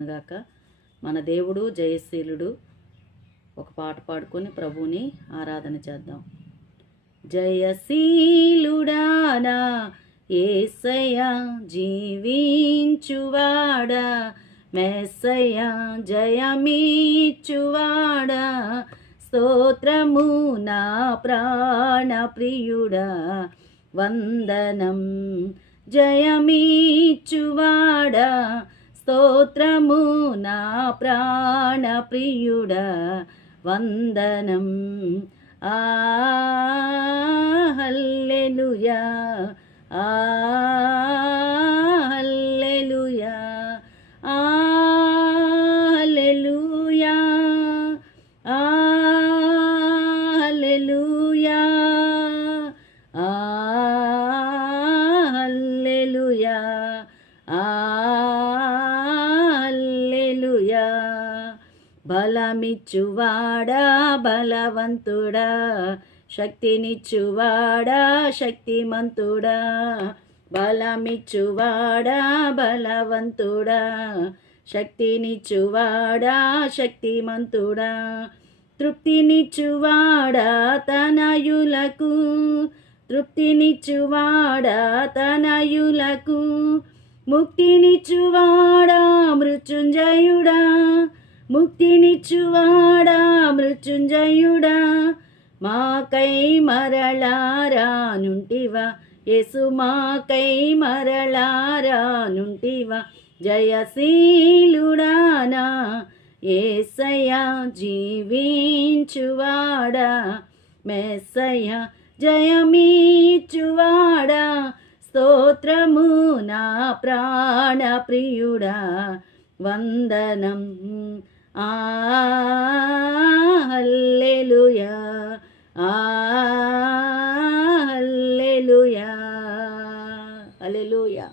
గాక. మన దేవుడు జయశీలుడు. ఒక పాట పాడుకొని ప్రభువుని ఆరాధన చేద్దాం. జయశీలుడానా యేసయ్యా జీవించువాడా, మెస్సయ్యా జయమిచ్చువాడా, స్తోత్రము నా ప్రాణ ప్రియుడా వందనం. జయమిచ్చువాడా స్తోత్రము నా ప్రాణ ప్రియుడా వందనం. హల్లెలూయా హల్లెలూయా హల్లెలూయా హల్లెలూయా హల్లెలూయా హల్లెలూయా. బలమిచ్చువాడా బలవంతుడా, శక్తినిచ్చువాడా శక్తిమంతుడా, బలమిచ్చువాడా బలవంతుడా, శక్తినిచ్చువాడా శక్తిమంతుడా, తృప్తినిచ్చువాడా తనయులకు, తృప్తినిచ్చువాడా తనయులకు, ముక్తినిచ్చువాడా మృత్యుంజయుడా, ముక్తినిచ్చువాడా మృత్యుంజయుడా, మాకై మరలారానుంటివా యేసు, మాకై మరలారానుంటివా. జయశీలుడానా యేసయ్యా జీవించువాడా, మెస్సయ్యా జయమిచ్చువాడా, స్తోత్రము నా ప్రాణ ప్రియుడా వందనం. హల్లెలూయా హల్లెలూయా హల్లెలూయా.